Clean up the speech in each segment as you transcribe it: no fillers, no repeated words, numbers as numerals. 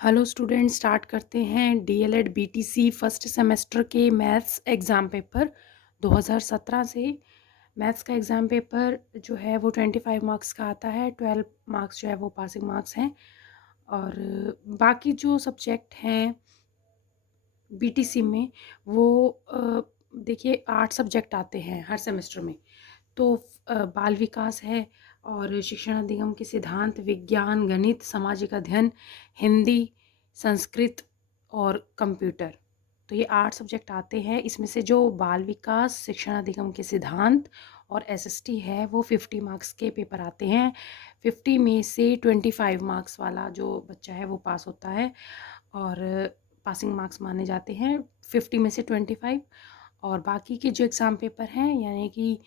Hello student, start करते हैं DElEd BTC first semester के मैथ्स एग्ज़ाम पेपर 2017 से। मैथ्स का एग्ज़ाम पेपर जो है वो 25 मार्क्स का आता है। 12 मार्क्स जो है वो पासिंग मार्क्स हैं और बाकी जो सब्जेक्ट हैं बीटीसी में वो देखिए 8 सब्जेक्ट आते हैं हर सेमेस्टर में। तो बाल विकास है और शिक्षण अधिगम के सिद्धांत, विज्ञान, गणित, सामाजिक अध्ययन, हिंदी, संस्कृत और कंप्यूटर। तो ये 8 सब्जेक्ट आते हैं। इसमें से जो बाल विकास, शिक्षण अधिगम के सिद्धांत और एसएसटी है वो 50 मार्क्स के पेपर आते हैं। 50 में से 25 मार्क्स वाला जो बच्चा है वो पास होता है और पासिंग मार्क्स माने जाते हैं 50 में से 25। और बाकी के जो एग्ज़ाम पेपर हैं यानी कि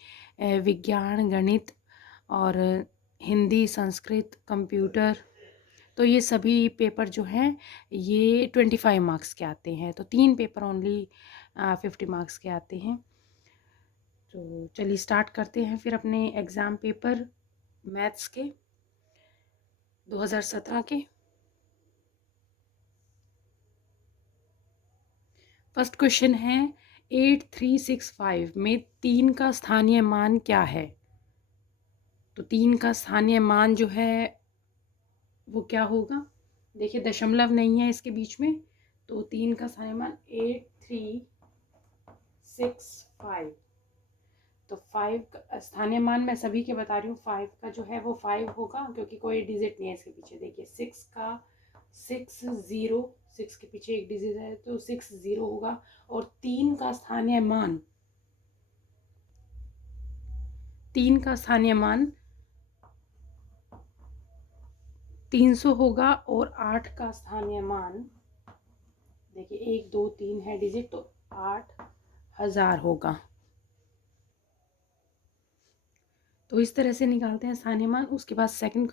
विज्ञान, गणित और हिंदी, संस्कृत, कंप्यूटर, तो ये सभी पेपर जो हैं ये 25 मार्क्स के आते हैं। तो 3 पेपर ओनली 50 मार्क्स के आते हैं। तो चलिए स्टार्ट करते हैं फिर अपने एग्ज़ाम पेपर मैथ्स के 2017 के। फर्स्ट क्वेश्चन है 8365 में 3 का स्थानीय मान क्या है? तो 3 का स्थानीय मान जो है वो क्या होगा? देखिए दशमलव नहीं है इसके बीच में, तो 3 का स्थानीय मान 8365। तो 5 का स्थानीय मान मैं सभी के बता रही हूँ। 5 का जो है वो 5 होगा क्योंकि कोई डिजिट नहीं है इसके पीछे। देखिए 6 का 6 के पीछे एक डिजिट है तो 60 होगा। और 3 का स्थानीय मान 300 होगा और 8 का स्थानीय मान देखिए 1 2 3 है डिजिट तो 8000 होगा। तो इस तरह से निकालते हैं स्थानीय मान। उसके बाद सेकंड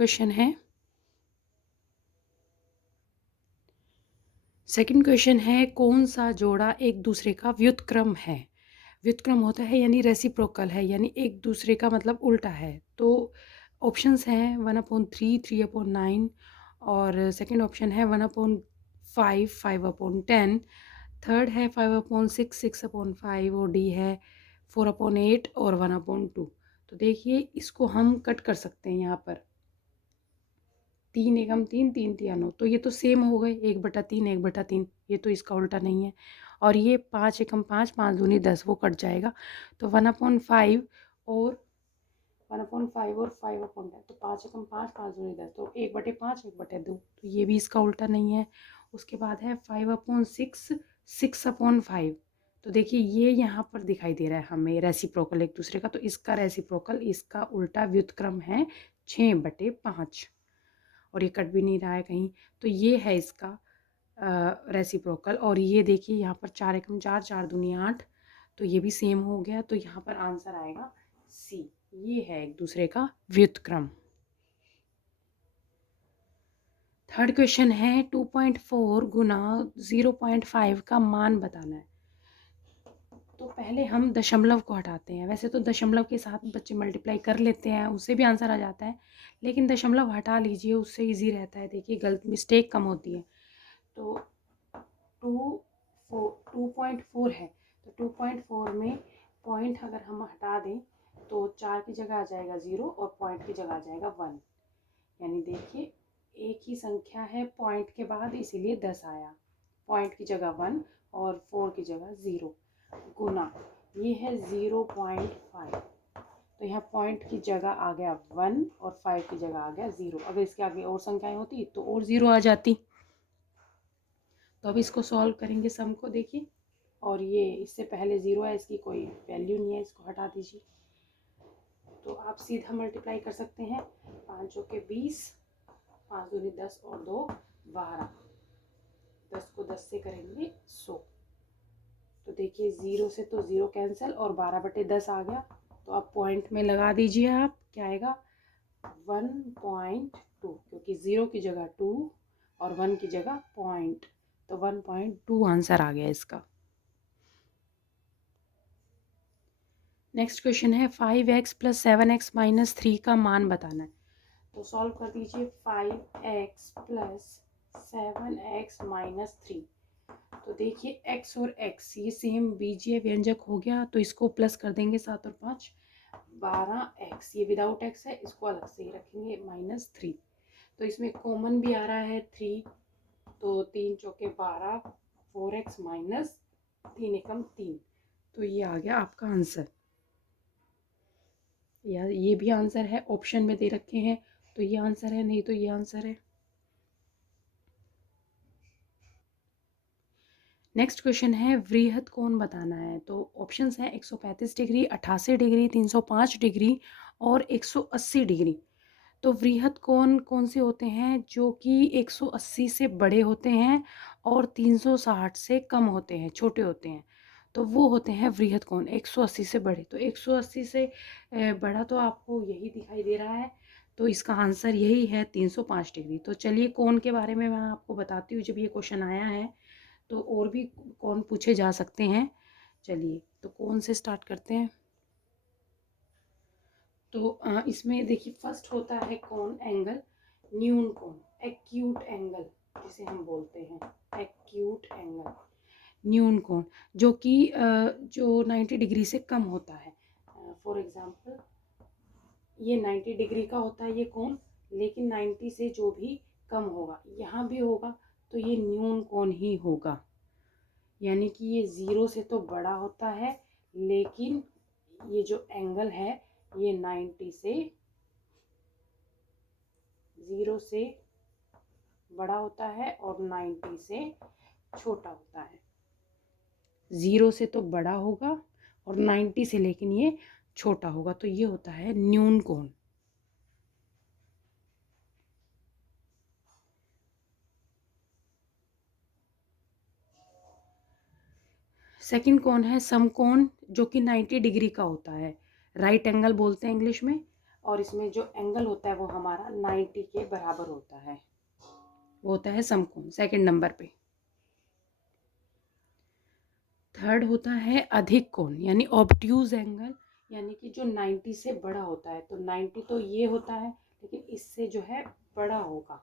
क्वेश्चन है कौन सा जोड़ा एक दूसरे का व्युत्क्रम है? व्युत्क्रम होता है यानी रेसिप्रोकल है, यानी एक दूसरे का मतलब उल्टा है। तो ऑप्शंस हैं 1/3, 3/9 और सेकंड ऑप्शन है 1/5, 5/10। थर्ड है 5/6, 6/5 और डी है 4/8 और 1/2। तो देखिए इसको हम कट कर सकते हैं यहाँ पर 3 एकम 3, 3 तिया 9, तो ये तो सेम हो गए 1/3, 1/3। ये तो इसका उल्टा नहीं है। और ये 5 एकम 5, 5 दूनी 10, वो कट जाएगा। तो 1/5 और 1/5 और 5/10, तो 5 एकम 5, 5 दूनी 10, तो 1/5, 1/2, तो ये भी इसका उल्टा नहीं है। उसके बाद है 5/6, 6/5। तो देखिए ये यहाँ पर दिखाई दे रहा है हमें रेसिप्रोकल एक दूसरे का, तो इसका रेसिप्रोकल, इसका उल्टा व्युत्क्रम है 6/5 और ये कट भी नहीं रहा है कहीं। तो ये है इसका रेसिप्रोकल। और ये देखिए यहाँ पर 4 एकम 4, 4 दूनी 8, तो ये भी सेम हो गया। तो यहाँ पर आंसर आएगा सी, ये है एक दूसरे का व्युत्क्रम। थर्ड क्वेश्चन है 2.4 गुना 0.5 का मान बताना है। तो पहले हम दशमलव को हटाते हैं। वैसे तो दशमलव के साथ बच्चे मल्टीप्लाई कर लेते हैं, उससे भी आंसर आ जाता है, लेकिन दशमलव हटा लीजिए, उससे इजी रहता है। देखिए गलत मिस्टेक कम होती है। तो 2.4 है, तो 2.4 में पॉइंट अगर हम हटा दें तो 4 की जगह आ जाएगा 0 और पॉइंट की जगह आ जाएगा 1। यानी देखिए एक ही संख्या है पॉइंट के बाद, इसीलिए 10 आया। पॉइंट की जगह 1 और 4 की जगह 0 गुना ये है 0.5। तो यहाँ पॉइंट की जगह आ गया 1 और 5 की जगह आ गया 0। अगर इसके आगे और संख्याएं होती तो और 0 आ जाती। तो अब इसको सॉल्व करेंगे सम को, देखिए। और ये इससे पहले 0 है, इसकी कोई वैल्यू नहीं है, इसको हटा दीजिए। तो आप सीधा मल्टीप्लाई कर सकते हैं। 5 चौके 20, 5 दूनी 10 और 2 12, 10 को 10 से करेंगे 100। तो देखिए 0 से तो 0 कैंसिल और 12/10 आ गया। तो अब पॉइंट में लगा दीजिए आप, क्या आएगा 1.2, क्योंकि 0 की जगह 2 और 1 की जगह पॉइंट, तो 1.2 आंसर आ गया इसका। नेक्स्ट क्वेश्चन है 5x + 7x - 3 का मान बताना है। तो सॉल्व कर दीजिए। 5x + 7x-3। तो देखिए x और x ये सेम बीजीय व्यंजक हो गया, तो इसको प्लस कर देंगे 7 और 5 12x। ये विदाउट x है, इसको अलग से ही रखेंगे -3। तो इसमें कॉमन भी आ रहा है 3, तो 3 चौके 12, 4x माइनस 3 एकम 3। तो ये आ गया आपका आंसर। या ये भी आंसर है, ऑप्शन में दे रखे हैं, तो ये आंसर है, नहीं तो ये आंसर है। नेक्स्ट क्वेश्चन है वृहद कोण बताना है। तो ऑप्शंस हैं 135 डिग्री, 88 डिग्री, 305 डिग्री और 180 डिग्री। तो वृहद कोण कौन से होते हैं? जो कि 180 से बड़े होते हैं और 360 से कम होते हैं, छोटे होते हैं। तो वो होते हैं वृहद कोण 180 से बड़े। तो 180 से बड़ा तो आपको यही दिखाई दे रहा है, तो इसका आंसर यही है 305 डिग्री। तो चलिए कोण के बारे में मैं आपको बताती हूँ। जब ये क्वेश्चन आया है तो और भी कोण पूछे जा सकते हैं। चलिए तो कोण से स्टार्ट करते हैं। तो इसमें देखिए फर्स्ट होता है कोण एंगल न्यून कोण, एक्यूट एंगल जिसे हम बोलते हैं, एक्यूट एंगल न्यून कोण, जो कि जो 90 डिग्री से कम होता है। फॉर एग्जांपल ये 90 डिग्री का होता है ये कोण, लेकिन 90 से जो भी कम होगा, यहाँ भी होगा, तो ये न्यून कोण ही होगा। यानी कि ये 0 से तो बड़ा होता है, लेकिन ये जो एंगल है ये 90 से 0 से बड़ा होता है और 90 से छोटा होता है। 0 से तो बड़ा होगा और 90 से लेकिन ये छोटा होगा, तो ये होता है न्यून कोण। सेकंड कोण है समकोण, जो कि 90 डिग्री का होता है, राइट एंगल बोलते हैं इंग्लिश में। और इसमें जो एंगल होता है वो हमारा 90 के बराबर होता है, वो होता है समकोण, सेकंड नंबर पे। थर्ड होता है अधिक कोण, यानी ऑब्ट्यूज एंगल, यानी कि जो 90 से बड़ा होता है। तो 90 तो ये होता है, लेकिन इससे जो है बड़ा होगा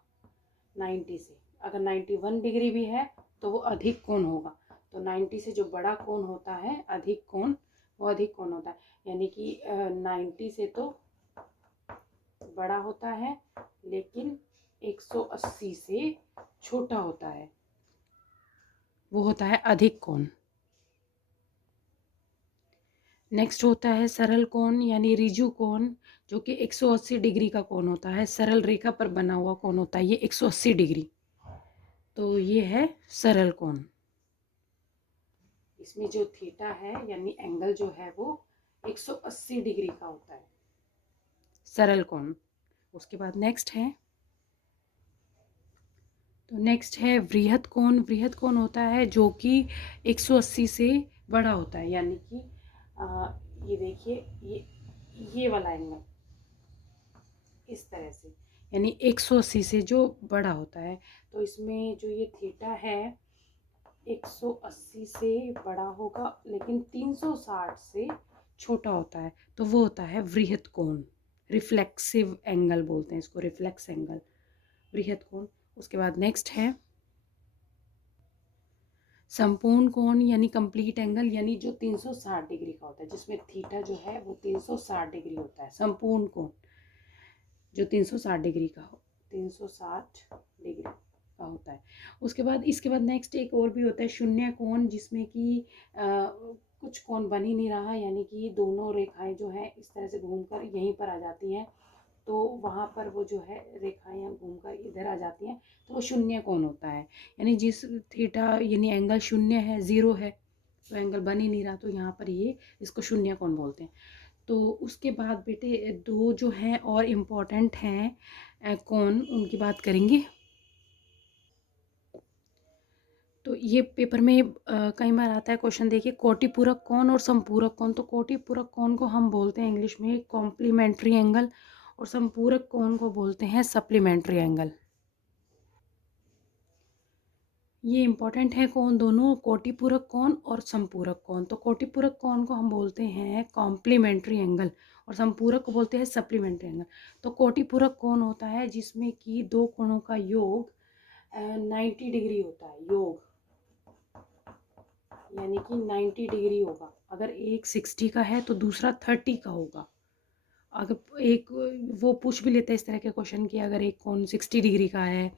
90 से। अगर 91 डिग्री भी है तो वो अधिक कोण होगा। तो 90 से जो बड़ा कोण होता है अधिक कोण, वो अधिक कोण होता है। यानी कि 90 से तो बड़ा होता है, लेकिन 180 से छोटा होता है, वो होता है अधिक कोण। नेक्स्ट होता है सरल कोण, यानी रिजु कोण, जो कि 180 डिग्री का कोण होता है, सरल रेखा पर बना हुआ कोण होता है ये 180 डिग्री। तो ये है सरल कोण। इसमें जो थीटा है यानी एंगल जो है वो 180 डिग्री का होता है, सरल कोण। उसके बाद नेक्स्ट है, तो नेक्स्ट है वृहद कोण। वृहद कोण होता है जो कि 180 से बड़ा होता है, यानी कि ये देखिए ये वाला एंगल इस तरह से, यानी 180 से जो बड़ा होता है। तो इसमें जो ये थीटा है 180 से बड़ा होगा, लेकिन 360 से छोटा होता है, तो वो होता है वृहद कोण। रिफ्लेक्सिव एंगल बोलते हैं इसको, रिफ्लेक्स एंगल, वृहद कोण। उसके बाद नेक्स्ट है संपूर्ण कोण, यानी कंप्लीट एंगल, यानी जो 360 डिग्री का होता है, जिसमें थीटा जो है वो 360 डिग्री होता है, संपूर्ण कोण जो 360 डिग्री का हो, 360 डिग्री का होता है। उसके बाद इसके बाद नेक्स्ट एक और भी होता है शून्य कोण, जिसमें कि कुछ कोण बन ही नहीं रहा, यानी कि दोनों रेखाएं जो है इस तरह से घूमकर यहीं पर आ जाती हैं, तो वहाँ पर वो जो है रेखाएं घूमकर इधर आ जाती हैं, तो वो शून्य कोण होता है। यानी जिस थीटा यानी एंगल शून्य है, 0 है, तो एंगल बन ही नहीं रहा, तो यहाँ पर ये इसको शून्य कोण बोलते हैं। तो उसके बाद बेटे दो जो हैं और इम्पॉर्टेंट हैं कोण, उनकी बात करेंगे। तो ये पेपर में कई बार आता है क्वेश्चन, देखिए कोटिपूरक कोण और संपूरक कोण। तो कोटिपूरक कोण को हम बोलते हैं इंग्लिश में कॉम्प्लीमेंट्री एंगल, और संपूरक कोण को बोलते हैं सप्लीमेंट्री एंगल। ये इंपॉर्टेंट है कौन दोनों, कोटिपूरक कोण और संपूरक कोण। तो कोटिपूरक कोण को हम बोलते हैं कॉम्प्लीमेंट्री एंगल, और संपूरक को बोलते हैं सप्लीमेंट्री एंगल। तो कोटिपूरक कोण होता है जिसमें कि दो कोणों का योग 90 डिग्री होता है योग, यानी कि 90 डिग्री होगा। अगर एक 60 का है तो दूसरा 30 का होगा। अगर एक वो पूछ भी लेते हैं इस तरह के क्वेश्चन कि अगर एक कोण 60 डिग्री का है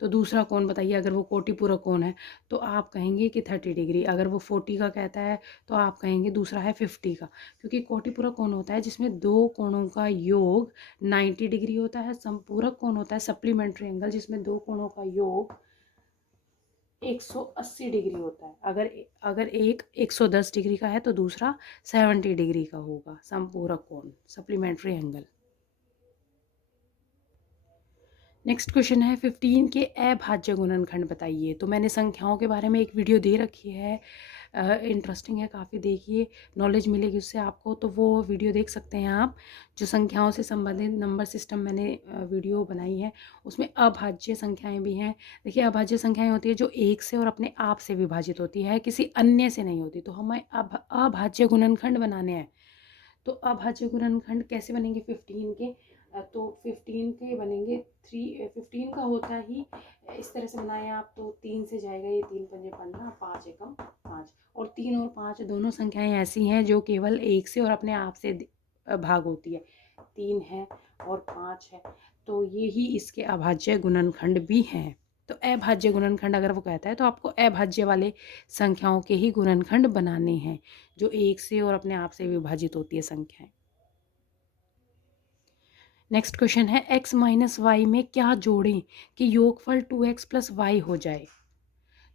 तो दूसरा कोण बताइए, अगर वो कोटिपूरक कोण है तो आप कहेंगे कि 30 डिग्री। अगर वो 40 का कहता है तो आप कहेंगे दूसरा है 50 का, क्योंकि कोटिपूरक कोण होता है जिसमें दो कोणों का योग 90 डिग्री होता है। समपूरक कोण होता है सप्लीमेंट्री एंगल, जिसमें दो कोणों का योग 180 डिग्री होता है। अगर एक 110 डिग्री का है तो दूसरा 70 डिग्री का होगा समपूरक कोण, सप्लीमेंट्री एंगल। नेक्स्ट क्वेश्चन है 15 के अभाज्य गुणनखंड बताइए। तो मैंने संख्याओं के बारे में एक वीडियो दे रखी है, इंटरेस्टिंग है काफ़ी, देखिए नॉलेज मिलेगी उससे आपको, तो वो वीडियो देख सकते हैं आप। जो संख्याओं से संबंधित नंबर सिस्टम मैंने वीडियो बनाई है, उसमें अभाज्य संख्याएं भी हैं। देखिए अभाज्य संख्याएं होती है जो एक से और अपने आप से विभाजित होती है, किसी अन्य से नहीं होती। तो हमें अभाज्य गुणनखंड बनाने हैं। तो अभाज्य गुणनखंड कैसे बनेंगे 15 के? तो 15 के बनेंगे 15 का होता ही इस तरह से बनाए आप, तो 3 से जाएगा, ये 3 पंजे 15, 5 एकम 5। और 3 और 5 दोनों संख्याएं ऐसी हैं जो केवल एक से और अपने आप से भाग होती है। 3 है और 5 है, तो ये ही इसके अभाज्य गुणनखंड भी हैं। तो अभाज्य गुणनखंड अगर वो कहता है तो आपको अभाज्य वाले संख्याओं के ही गुणनखंड बनाने हैं, जो एक से और अपने आप से विभाजित होती है संख्याएं। नेक्स्ट क्वेश्चन है x माइनस वाई में क्या जोड़ें कि योगफल 2x प्लस वाई हो जाए।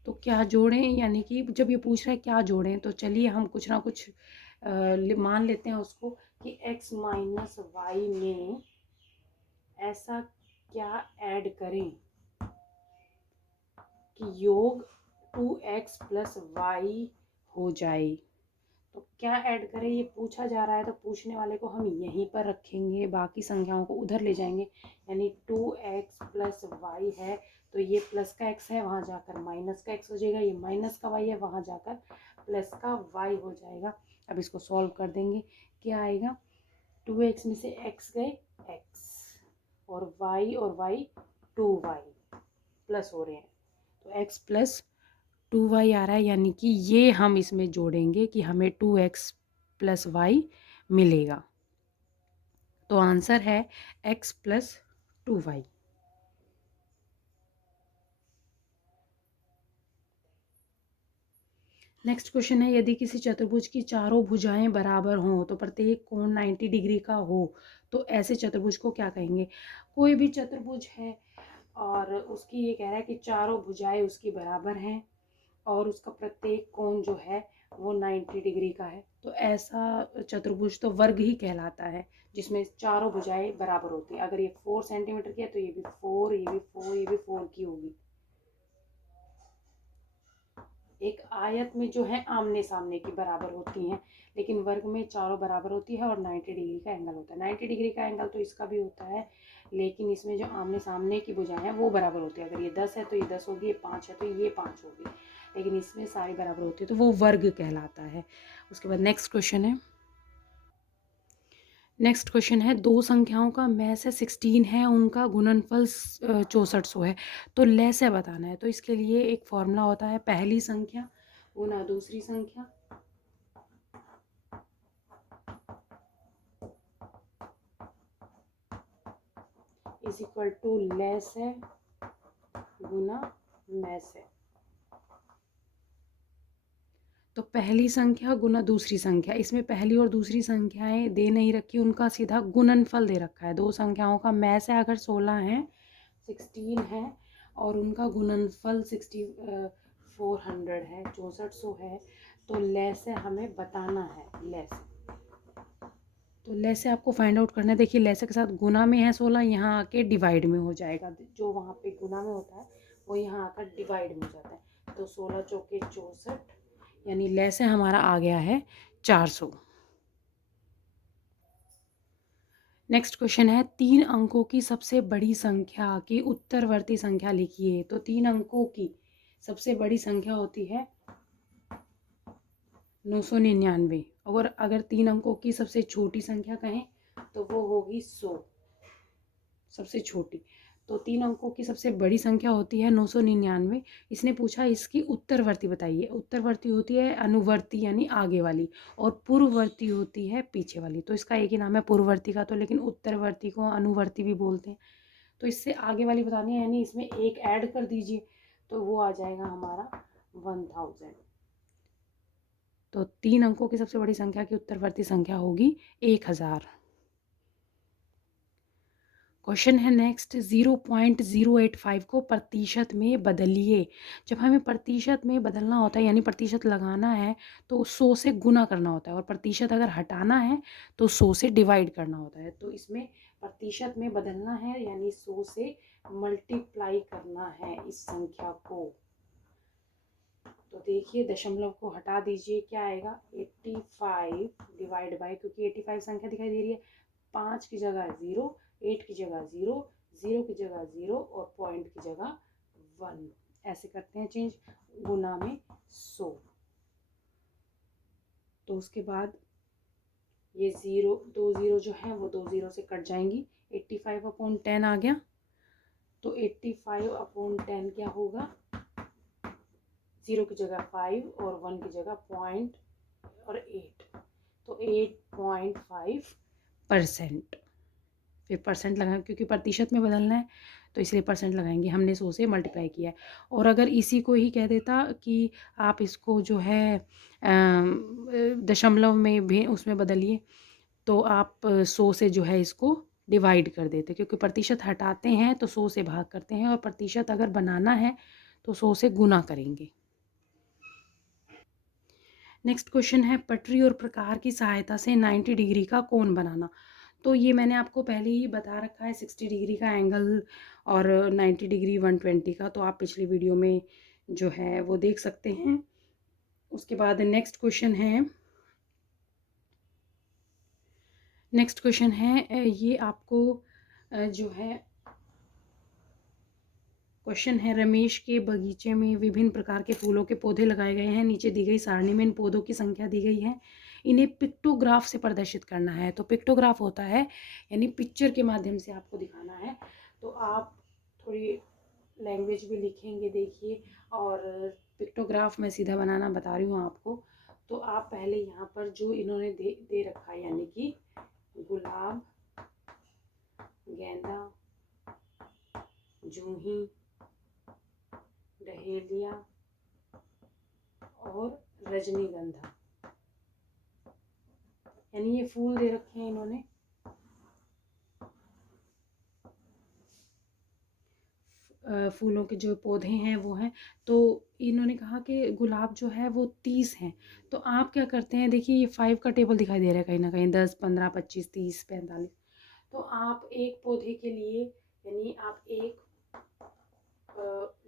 तो क्या जोड़ें, यानी कि जब ये पूछ रहा है क्या जोड़ें, तो चलिए हम कुछ ना कुछ मान लेते हैं उसको कि x माइनस वाई में ऐसा क्या ऐड करें कि योग 2x प्लस वाई हो जाए। तो क्या ऐड करें ये पूछा जा रहा है, तो पूछने वाले को हम यहीं पर रखेंगे, बाकी संख्याओं को उधर ले जाएंगे। यानी 2x प्लस वाई है तो ये प्लस का x है, वहाँ जाकर माइनस का x हो जाएगा। ये माइनस का y है, वहाँ जाकर प्लस का y हो जाएगा। अब इसको सॉल्व कर देंगे, क्या आएगा? 2x में से x गए x और y 2y प्लस हो रहे हैं, तो x प्लस 2y आ रहा है, यानी कि ये हम इसमें जोड़ेंगे कि हमें 2x प्लस वाई मिलेगा। तो आंसर है x plus 2y। Next question है यदि किसी चतुर्भुज की चारों भुजाएं बराबर हों तो प्रत्येक कोण 90 डिग्री का हो तो ऐसे चतुर्भुज को क्या कहेंगे। कोई भी चतुर्भुज है और उसकी ये कह रहा है कि चारों भुजाएं उसकी बराबर हैं और उसका प्रत्येक कोण जो है वो 90 डिग्री का है, तो ऐसा चतुर्भुज तो वर्ग ही कहलाता है जिसमें चारों भुजाएं बराबर होती है। अगर ये 4 सेंटीमीटर की है तो ये भी 4, ये भी 4, ये भी 4 की होगी। एक आयत में जो है आमने सामने की बराबर होती हैं, लेकिन वर्ग में चारों बराबर होती है और 90 डिग्री का एंगल होता है। 90 डिग्री का एंगल तो इसका भी होता है, लेकिन इसमें जो आमने सामने की भुजाएं हैं वो बराबर होती है। अगर ये 10 है तो ये 10 होगी, ये 5 है तो ये 5 होगी, लेकिन इसमें सारी बराबर होती है, तो वो वर्ग कहलाता है। उसके बाद नेक्स्ट क्वेश्चन है, नेक्स्ट क्वेश्चन है दो संख्याओं का मैस है 16 है, उनका गुणनफल 6400 है, तो लैस है बताना है। तो इसके लिए एक फॉर्मूला होता है, पहली संख्या गुना दूसरी संख्या इज इक्वल टू लेस है गुना मैस है। तो पहली संख्या गुना दूसरी संख्या, इसमें पहली और दूसरी संख्याएं दे नहीं रखी, उनका सीधा गुणनफल दे रखा है। दो संख्याओं का मैस है अगर 16 है, 16 है और उनका गुणनफल 6400 है, 6400 है, तो लेस है हमें बताना है। लेस तो लेस से आपको फाइंड आउट करना है। देखिए लेस के साथ गुना में है 16, यहाँ आके डिवाइड में हो जाएगा। जो वहाँ पे गुना में होता है वो यहाँ आकर डिवाइड में हो जाता है। तो 16 चौके 64, यानी लेस है हमारा आ गया है 400। नेक्स्ट क्वेश्चन है 3 अंकों की सबसे बड़ी संख्या की उत्तरवर्ती संख्या लिखिए। तो 3 अंकों की सबसे बड़ी संख्या होती है 999, और अगर 3 अंकों की सबसे छोटी संख्या कहें तो वो होगी 100, सबसे छोटी। तो 3 अंकों की सबसे बड़ी संख्या होती है 999। इसने पूछा इसकी उत्तरवर्ती बताइए। उत्तरवर्ती होती है अनुवर्ती यानी आगे वाली, और पूर्ववर्ती होती है पीछे वाली। तो इसका एक ही नाम है पूर्ववर्ती का, तो लेकिन उत्तरवर्ती को अनुवर्ती भी बोलते हैं। तो इससे आगे वाली बतानी है, यानी इसमें एक ऐड कर दीजिए तो वो आ जाएगा हमारा 1000। तो 3 अंकों की सबसे बड़ी संख्या की उत्तरवर्ती संख्या होगी 1000। क्वेश्चन है नेक्स्ट, 0.085 को प्रतिशत में बदलिए। जब हमें प्रतिशत में बदलना होता है यानी प्रतिशत लगाना है तो 100 से गुना करना होता है, और प्रतिशत अगर हटाना है तो 100 से डिवाइड करना होता है। तो इसमें प्रतिशत में बदलना है यानी 100 से मल्टीप्लाई करना है इस संख्या को। तो देखिए दशमलव को हटा दीजिए, क्या आएगा 85 डिवाइड बाय, क्योंकि 85 संख्या दिखाई दे रही है, 5 की जगह 0, 8 की जगह 0, 0 की जगह 0 और पॉइंट की जगह 1, ऐसे करते हैं चेंज, गुना में 100। तो उसके बाद ये 0 2 0 जो है वो 2 0 से कट जाएंगी, 85/10 आ गया। तो 85/10 क्या होगा, 0 की जगह 5 और 1 की जगह पॉइंट और 8, तो 8.5%। फिर परसेंट लगाएं क्योंकि प्रतिशत में बदलना है तो इसलिए परसेंट लगाएंगे, हमने 100 से मल्टीप्लाई किया है। और अगर इसी को ही कह देता कि आप इसको जो है दशमलव में भी उसमें बदलिए, तो आप 100 से जो है इसको डिवाइड कर देते, क्योंकि प्रतिशत हटाते हैं तो 100 से भाग करते हैं, और प्रतिशत अगर बनाना है तो 100 से गुना करेंगे। नेक्स्ट क्वेश्चन है, पटरी और प्रकार की सहायता से 90 डिग्री का कोण बनाना। तो ये मैंने आपको पहले ही बता रखा है, 60 डिग्री का एंगल और 90 डिग्री 120 का, तो आप पिछली वीडियो में जो है वो देख सकते हैं। उसके बाद नेक्स्ट क्वेश्चन है ये आपको जो है क्वेश्चन है, रमेश के बगीचे में विभिन्न प्रकार के फूलों के पौधे लगाए गए हैं। नीचे दी गई सारणी में इन पौधों की संख्या दी गई है, इन्हें पिक्टोग्राफ से प्रदर्शित करना है। तो पिक्टोग्राफ होता है यानी पिक्चर के माध्यम से आपको दिखाना है। तो आप थोड़ी लैंग्वेज भी लिखेंगे देखिए, और पिक्टोग्राफ मैं सीधा बनाना बता रही हूँ आपको। तो आप पहले यहाँ पर जो इन्होंने दे रखा है, यानी कि गुलाब, गेंदा, जूही, डहेलिया और रजनीगंधा, यानी ये फूल दे रखे हैं इन्होंने। फूलों के जो पौधे हैं वो हैं, तो इन्होंने कहा कि गुलाब जो है वो 30 हैं। तो आप क्या करते हैं, देखिए ये 5 का टेबल दिखाई दे रहा है कहीं ना कहीं, 10, 15, 25, 30, 45। तो आप एक पौधे के लिए, यानी आप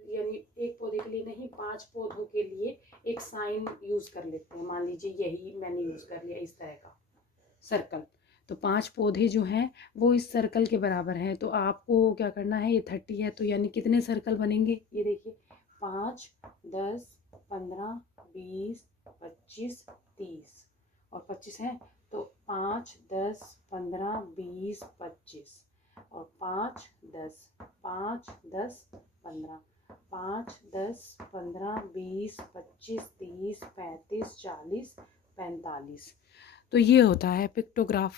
यानी एक पौधे के लिए नहीं, 5 पौधों के लिए एक साइन यूज़ कर लेते हैं। मान लीजिए यही मैंने यूज़ कर लिया, इस तरह का सर्कल। तो 5 पौधे जो हैं वो इस सर्कल के बराबर हैं। तो आपको क्या करना है, ये 30 है तो यानी कितने सर्कल बनेंगे, ये देखिए 5, 10, 15, 20, 25, 30 और 25 है। तो 5, 10, 15, 20, 25 और 5, 10, 5, 10, 15, 5, 10, 15, 20, 25, 30, 35, 40, 45। तो ये होता है पिक्टोग्राफ,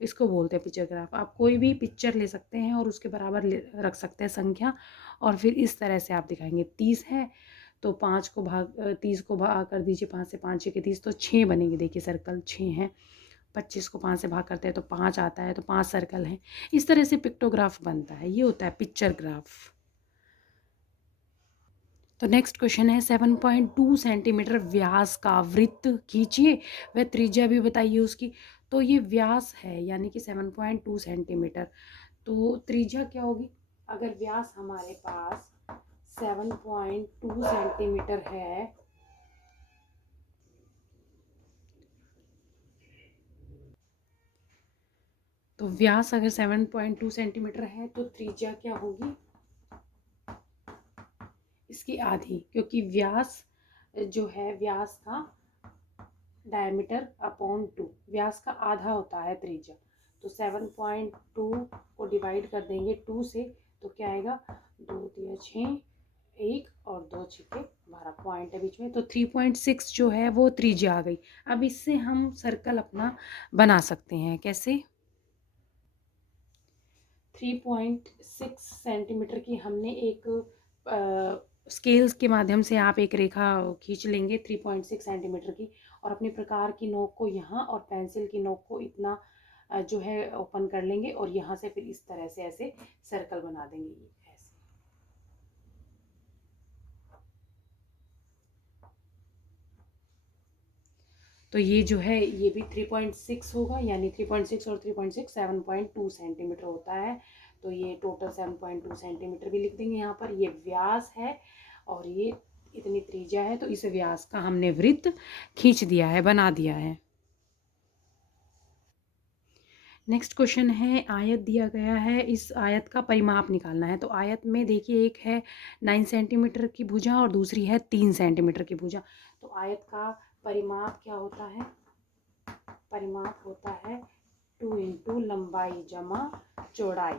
इसको बोलते हैं पिक्चरग्राफ। आप कोई भी पिक्चर ले सकते हैं और उसके बराबर रख सकते हैं संख्या, और फिर इस तरह से आप दिखाएंगे। 30 है तो 30 को भाग कर दीजिए, 5 से, 5 6 के 30, तो 6 बनेंगे। देखिए सर्कल 6 हैं। 25 को 5 से भाग करते हैं तो 5 आता है, तो 5 सर्कल हैं। इस तरह से पिक्टोग्राफ बनता है, ये होता है पिक्चर ग्राफ। तो नेक्स्ट क्वेश्चन है, 7.2 सेंटीमीटर व्यास का वृत्त खींचिए, वह त्रिज्या भी बताइए उसकी। तो ये व्यास है यानी कि 7.2 सेंटीमीटर, तो त्रिज्या क्या होगी। अगर व्यास हमारे पास 7.2 सेंटीमीटर है, तो व्यास अगर 7.2 सेंटीमीटर है तो त्रिज्या क्या होगी, इसकी आधी, क्योंकि व्यास जो है व्यास का डायमीटर अपॉन 2, व्यास का आधा होता है त्रिज्या। तो 7.2 को डिवाइड कर देंगे 2 से, तो क्या आएगा, 2 दिया 6, 1 और 2 छिके 12 पॉइंट है बीच में, तो 3.6 जो है वो त्रिज्या आ गई। अब इससे हम सर्कल अपना बना सकते हैं, कैसे? 3.6 सेंटीमीटर की हमने एक स्केल्स के माध्यम से आप एक रेखा खींच लेंगे 3.6 सेंटीमीटर की, और अपने प्रकार की नोक को यहाँ और पेंसिल की नोक को इतना जो है ओपन कर लेंगे, और यहाँ से फिर इस तरह से ऐसे सर्कल बना देंगे ऐसे। तो ये जो है ये भी 3.6 होगा, यानी 3.6 और 3.6 7.2 सेंटीमीटर होता है। तो ये टोटल 7.2 सेंटीमीटर भी लिख देंगे यहाँ पर। ये व्यास है और ये इतनी त्रिज्या है, तो इस व्यास का हमने वृत्त खींच दिया है, बना दिया है। नेक्स्ट क्वेश्चन है, आयत दिया गया है, इस आयत का परिमाप निकालना है। तो आयत में देखिए एक है 9 सेंटीमीटर की भुजा और दूसरी है 3 सेंटीमीटर की भुजा। तो आयत का परिमाप क्या होता है? परिमाप होता है 2 इंटू लंबाई जमा चौड़ाई।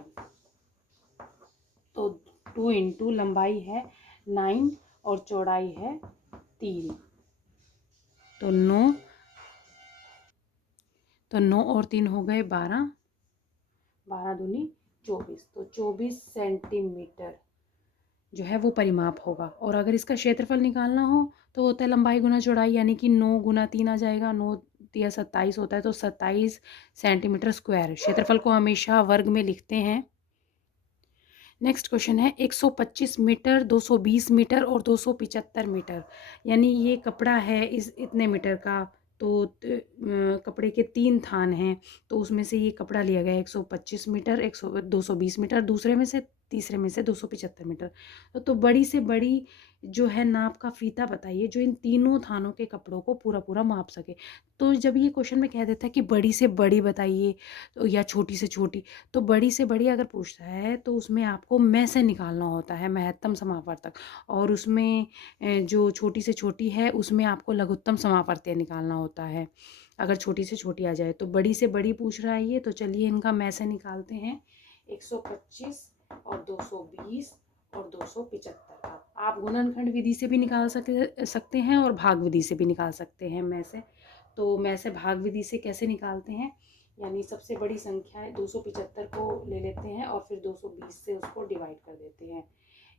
तो 2 इंटू लंबाई है 9 और चौड़ाई है 3, तो 9, तो 9 और 3 हो गए 12, 12 दूनी 24, तो 24 सेंटीमीटर जो है वो परिमाप होगा। और अगर इसका क्षेत्रफल निकालना हो तो होता है लंबाई गुना चौड़ाई, यानी कि 9 गुना 3 आ जाएगा, 9 या 27 होता है, तो 27 सेंटीमीटर स्क्वायर। क्षेत्रफल को हमेशा वर्ग में लिखते हैं। नेक्स्ट क्वेश्चन है, 125 मीटर, 220 मीटर और 275 मीटर, यानी ये कपड़ा है इस इतने मीटर का। तो कपड़े के 3 थान हैं, तो उसमें से ये कपड़ा लिया गया 125 मीटर, 220 मीटर, दूसरे में से तीसरे में से 275 मीटर। तो बड़ी से बड़ी जो है नाप का फीता बताइए जो इन तीनों थानों के कपड़ों को पूरा पूरा माप सके। तो जब ये क्वेश्चन में कह देता है कि बड़ी से बड़ी बताइए, तो या छोटी से छोटी, तो बड़ी से बड़ी अगर पूछता है तो उसमें आपको में से निकालना होता है, महत्तम समावर्तक, और उसमें जो छोटी से छोटी है उसमें आपको लघुत्तम समावर्तीय निकालना होता है, अगर छोटी से छोटी आ जाए। तो बड़ी से बड़ी पूछ रहा है ये, तो चलिए इनका में से निकालते हैं। 125 और 220 और 275। आप गुणनखंड विधि से भी निकाल सकते हैं और भाग विधि से भी निकाल सकते हैं में से। तो में से भाग विधि से कैसे निकालते हैं, यानी सबसे बड़ी संख्या है 275 को ले लेते हैं और फिर 220 से उसको डिवाइड कर देते हैं।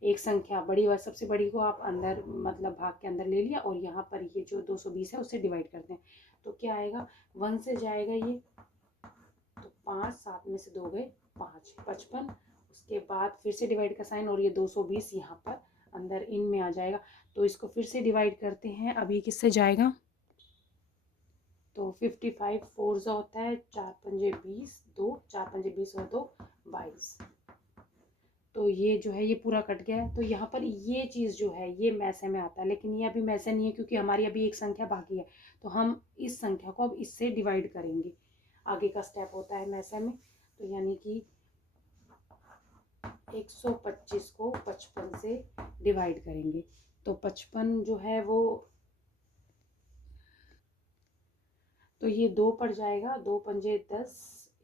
एक संख्या बड़ी व सबसे बड़ी को आप अंदर मतलब भाग के अंदर ले लिया, और यहाँ पर ये जो 220 है उससे डिवाइड करते हैं। तो क्या आएगा, 1 से जाएगा ये, तो 5, 7 में से 2 गए 5, 55। उसके बाद फिर से डिवाइड का साइन, और ये 220 यहाँ पर अंदर इन में आ जाएगा। तो इसको फिर से डिवाइड करते हैं, अभी किससे जाएगा, तो 55 4 ज़ा होता है 4 पंजे 20, 2 4 पंजे 20 और 2 22। तो ये जो है ये पूरा कट गया है। तो यहाँ पर ये चीज़ जो है ये मैसे में आता है, लेकिन ये अभी मैसे नहीं है क्योंकि हमारी अभी एक संख्या बाकी है। तो हम इस संख्या को अब इससे डिवाइड करेंगे, आगे का स्टेप होता है मैसे में। तो यानी कि 125 को 55 से डिवाइड करेंगे, तो 55 जो है वो, तो ये 2 पड़ जाएगा, 2 पंजे 10,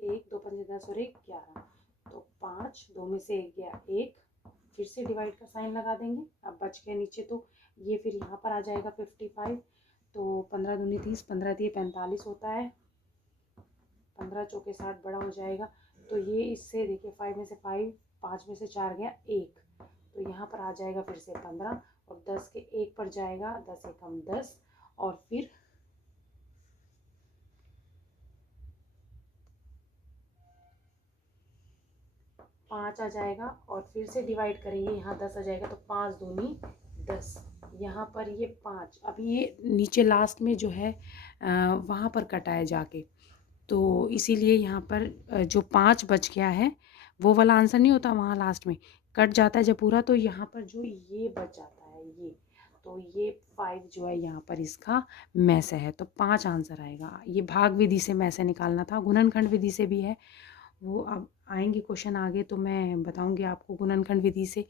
1 2 पंजे 10 और 1 11, तो 5, 2 में से 1 गया 1, फिर से डिवाइड का साइन लगा देंगे, अब बच गया नीचे, तो ये फिर यहाँ पर आ जाएगा 55। तो 15 दूनी 30, 15 दिए 45 होता है, 15 चौके 60 बड़ा हो जाएगा। तो ये इससे देखिए 5 में से 5, 5 में से 4 गया 1, तो यहाँ पर आ जाएगा फिर से 15, और 10 के 1 पर जाएगा, 10 एकम 10, और फिर 5 आ जाएगा, और फिर से डिवाइड करेंगे, यहाँ 10 आ जाएगा, तो 5 दूनी 10, यहाँ पर ये 5, अब ये नीचे लास्ट में जो है वहाँ पर कटाया जाके, तो इसीलिए यहाँ पर जो 5 बच गया है वो वाला आंसर नहीं होता, वहाँ लास्ट में कट जाता है जब पूरा, तो यहाँ पर जो ये बच जाता है ये, तो ये 5 जो है यहाँ पर इसका में से है, तो 5 आंसर आएगा। ये भाग विधि से में से निकालना था, गुणनखंड विधि से भी है, वो अब आएंगे क्वेश्चन आगे तो मैं बताऊंगी आपको गुणनखंड विधि से।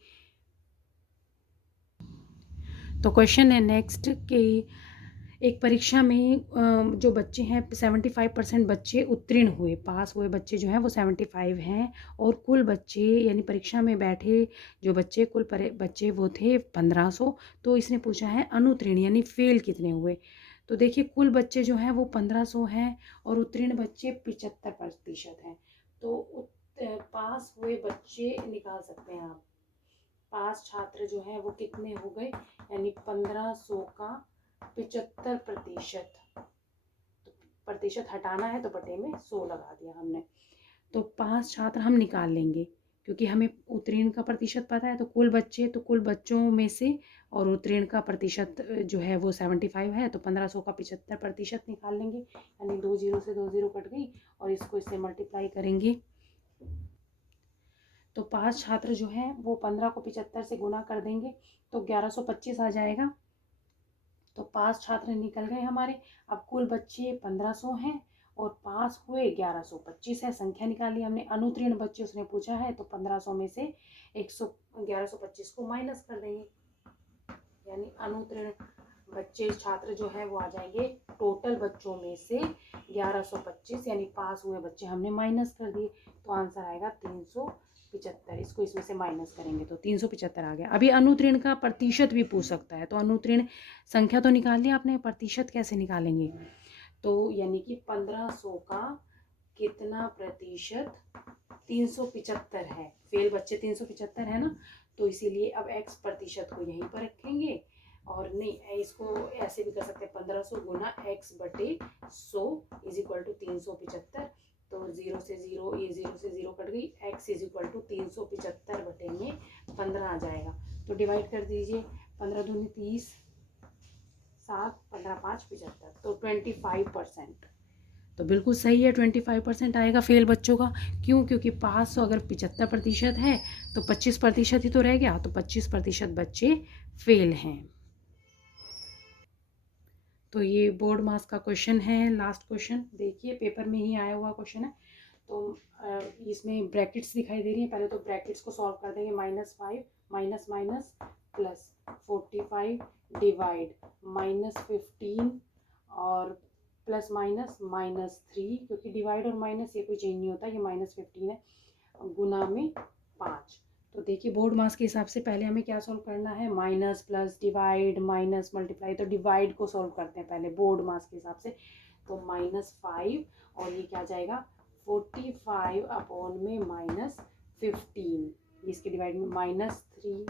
तो क्वेश्चन है नेक्स्ट कि एक परीक्षा में जो बच्चे हैं 75% बच्चे उत्तीर्ण हुए, पास हुए बच्चे जो हैं वो 75 हैं, और कुल बच्चे यानी परीक्षा में बैठे जो बच्चे बच्चे वो थे 1500। तो इसने पूछा है अनुत्तीर्ण यानी फेल कितने हुए। तो देखिए कुल बच्चे जो हैं वो 1500 हैं और उत्तीर्ण बच्चे 75% हैं। तो पास हुए बच्चे निकाल सकते हैं आप। पास छात्र जो हैं वो कितने हो गए, यानी 1500 का 75%। तो प्रतिशत हटाना है तो बटे में 100 लगा दिया हमने। तो पास छात्र हम निकाल लेंगे क्योंकि हमें उत्तीर्ण का प्रतिशत पता है। तो कुल बच्चे, तो कुल बच्चों में से और उत्तीर्ण का प्रतिशत जो है वो 75 है, तो 1500 का 75% निकाल लेंगे, यानी 2 जीरो से 2 जीरो कट गई और इसको इससे मल्टीप्लाई करेंगे। तो पास छात्र जो हैं वो 15 को 75 से गुना कर देंगे तो 1125 आ जाएगा। तो पास छात्र निकल गए हमारे। अब कुल बच्चे 1500 हैं और पास हुए 1125 है, संख्या निकाली हमने। अनुत्तीर्ण बच्चे उसने पूछा है, तो 1500 में से 1125 को माइनस कर देंगे, यानी अनुत्तीर्ण बच्चे छात्र जो है वो आ जाएंगे टोटल बच्चों में से 1125, यानी पास हुए बच्चे हमने माइनस कर दिए, तो आंसर आएगा 375। इसको इसमें से माइनस करेंगे तो 375 आ गया। अभी अनुत्तीर्ण का प्रतिशत भी पूछ सकता है, तो अनुत्तीर्ण संख्या तो निकाल लिया आपने, प्रतिशत कैसे निकालेंगे। तो यानी कि 1500 का कितना प्रतिशत 375 है, फेल बच्चे 375 है ना, तो इसीलिए अब x प्रतिशत को यहीं पर रखेंगे। और नहीं, इसको ऐसे भी कर सकते हैं, 1500 गुना x बटे 100 इज इक्वल टू 375। तो 0 से 0, ये 0 से 0 कट गई, x इज इक्वल टू 375 बटे में 15 आ जाएगा। तो डिवाइड कर दीजिए, 15 दूनी 30, 7, 15, 5, 75, तो 25%। तो बिल्कुल सही है, 25% आएगा फेल बच्चों का। क्यों? क्योंकि पास अगर 75% है तो 25% ही तो रह गया, तो 25% बच्चे फेल हैं। तो ये बोर्ड मास का क्वेश्चन है, लास्ट क्वेश्चन देखिए, पेपर में ही आया हुआ क्वेश्चन है। तो इसमें ब्रैकेट्स दिखाई दे रही हैं, पहले तो ब्रैकेट्स को सॉल्व कर देंगे। -5 माइनस माइनस प्लस 45 डिवाइड -15 और प्लस माइनस -3, क्योंकि डिवाइड और माइनस ये कोई चेंज नहीं होता, ये -15 है, गुना में 5। तो देखिए बोर्ड मास के हिसाब से पहले हमें क्या सॉल्व करना है, minus plus divide minus multiply. तो डिवाइड को सॉल्व करते हैं पहले बोर्ड मास के हिसाब से। तो -5 और ये क्या जाएगा 45 अपॉन में -15, इसके डिवाइड में -3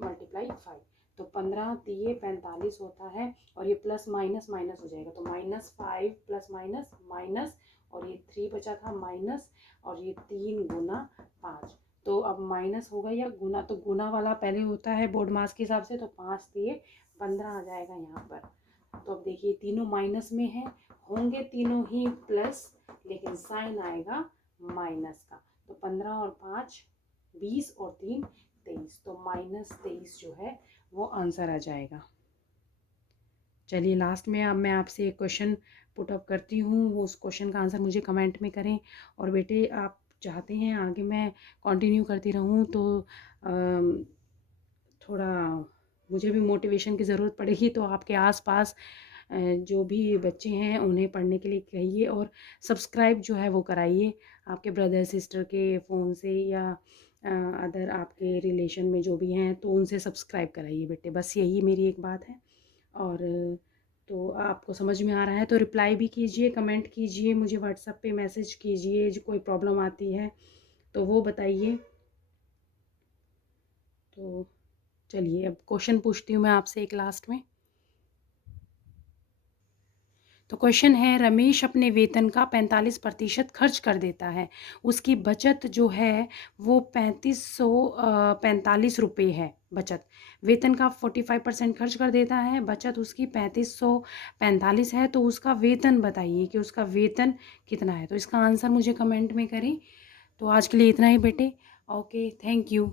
मल्टीप्लाई 5, तो 15 दिए 45 होता है, और ये प्लस माइनस माइनस हो जाएगा, तो -5 प्लस माइनस माइनस, और ये 3 बचा था माइनस, और ये 3 गुना 5। तो अब माइनस होगा या गुना, तो गुना वाला पहले होता है बोर्ड मास के हिसाब से, तो 5 दिए 15 आ जाएगा यहाँ पर। तो अब देखिए तीनों माइनस में है, होंगे तीनों ही प्लस, लेकिन साइन आएगा माइनस का। तो 15 और 5 20 और 3 23, तो -23 जो है वो आंसर आ जाएगा। चलिए लास्ट में अब मैं आपसे एक क्वेश्चन पुट अप करती हूँ, वो उस क्वेश्चन का आंसर मुझे कमेंट में करें। और बेटे आप चाहते हैं आगे मैं कंटिन्यू करती रहूँ, तो थोड़ा मुझे भी मोटिवेशन की ज़रूरत पड़ेगी, तो आपके आसपास जो भी बच्चे हैं उन्हें पढ़ने के लिए कहिए, और सब्सक्राइब जो है वो कराइए आपके ब्रदर सिस्टर के फ़ोन से, या अदर आपके रिलेशन में जो भी हैं तो उनसे सब्सक्राइब कराइए बेटे, बस यही मेरी एक बात है। और तो आपको समझ में आ रहा है तो रिप्लाई भी कीजिए, कमेंट कीजिए, मुझे व्हाट्सएप पे मैसेज कीजिए, जो कोई प्रॉब्लम आती है तो वो बताइए। तो चलिए अब क्वेश्चन पूछती हूँ मैं आपसे एक लास्ट में। तो क्वेश्चन है, रमेश अपने वेतन का 45% खर्च कर देता है, उसकी बचत जो है वो 3545 रुपये है बचत। वेतन का 45% खर्च कर देता है, बचत उसकी 3545 है, तो उसका वेतन बताइए कि उसका वेतन कितना है। तो इसका आंसर मुझे कमेंट में करें। तो आज के लिए इतना ही बेटे, ओके, थैंक यू।